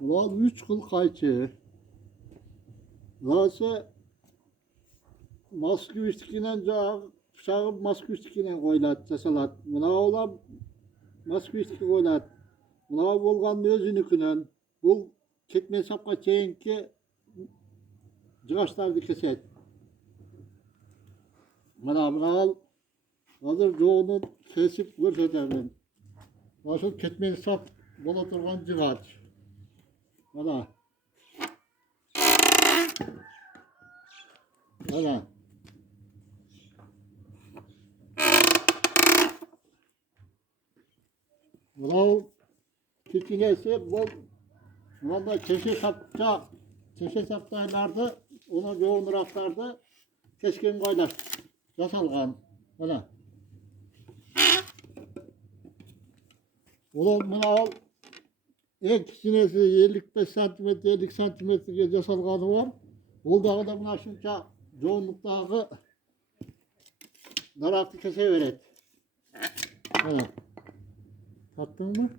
Ulan 3 kıl kayçı. Nasıl Moskviştikinen bıçağı Moskviştikinen koylat, cesalat. Buna ola Moskviştik koylat. Buna bolgan özünükünen. Bu ketme sapka çeyinki cıgaçlardı keset. Buna al. Hazır çoğunu kesip görsetelim. Nasıl ketme sap bola durgan cıgaç. Buna. Buna. Buna kikinesi bol. Buna çeşe saptaylardı. Onu yoğun raflarda keskin koylar. Yasalgan. Buna. Ulan bunu al. Ek sinesi 55 santimetre 50 santimetrege yasalganı var. Buldağı da buna şunca yoğunluktağı daraklı kese veret. Evet. Tattın mı?